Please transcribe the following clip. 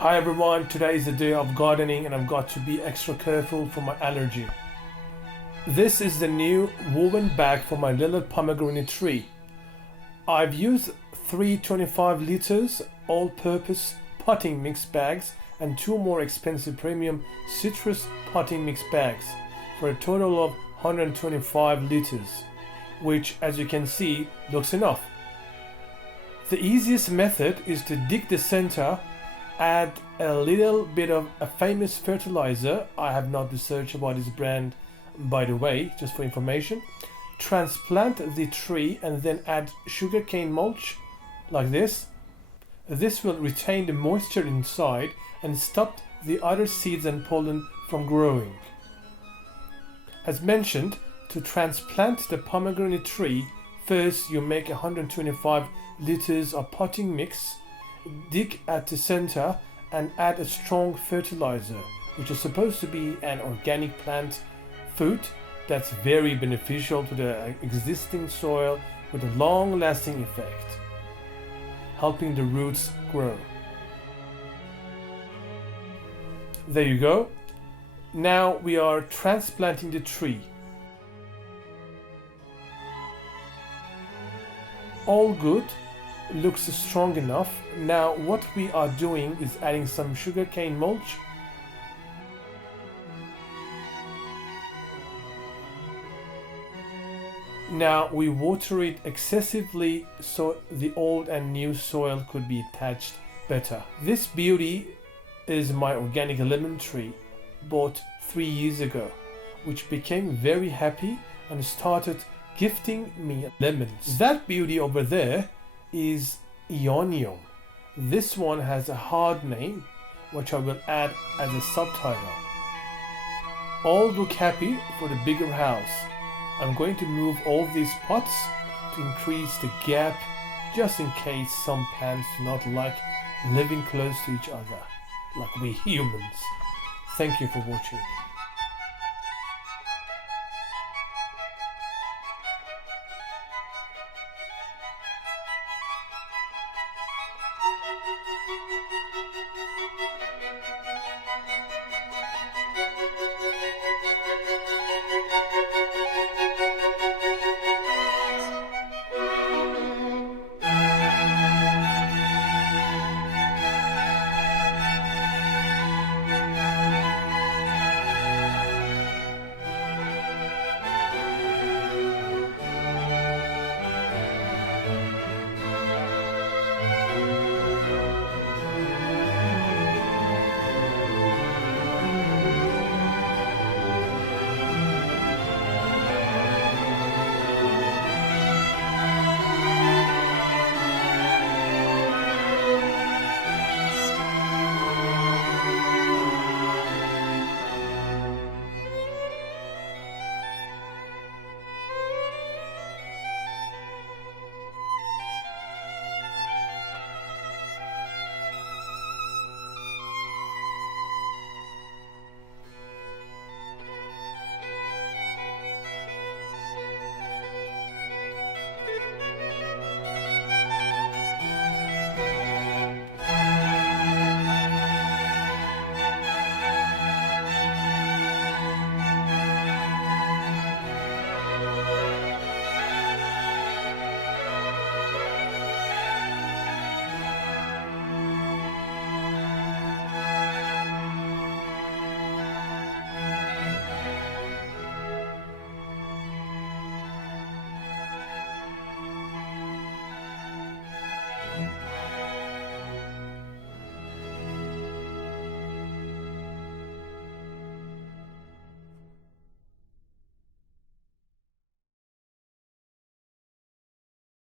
Hi everyone, today is the day of gardening and I've got to be extra careful for my allergy. This is the new woven bag for my little pomegranate tree. I've used 3 25 liters all-purpose potting mix bags and 2 more expensive premium citrus potting mix bags for a total of 125 liters, which as you can see looks enough. The easiest method is to dig the center, add a little bit of a famous fertilizer. I have not researched about this brand, by the way, just for information. Transplant the tree and then add sugarcane mulch like this. This will retain the moisture inside and stop the other seeds and pollen from growing. As mentioned, to transplant the pomegranate tree, first you make 125 liters of potting mix, dig at the center and add a strong fertilizer, which is supposed to be an organic plant food that's very beneficial to the existing soil with a long-lasting effect, helping the roots grow. There you go. Now we are transplanting the tree. All good. Looks strong enough. Now what we are doing is adding some sugarcane mulch. Now we water it excessively so the old and new soil could be attached better. This beauty is my organic lemon tree, bought 3 years ago, which became very happy and started gifting me lemons. That beauty over there is Eivani. This one has a hard name, which I will add as a subtitle. All look happy for the bigger house. I'm going to move all these pots to increase the gap, just in case some plants do not like living close to each other, like we humans. Thank you for watching.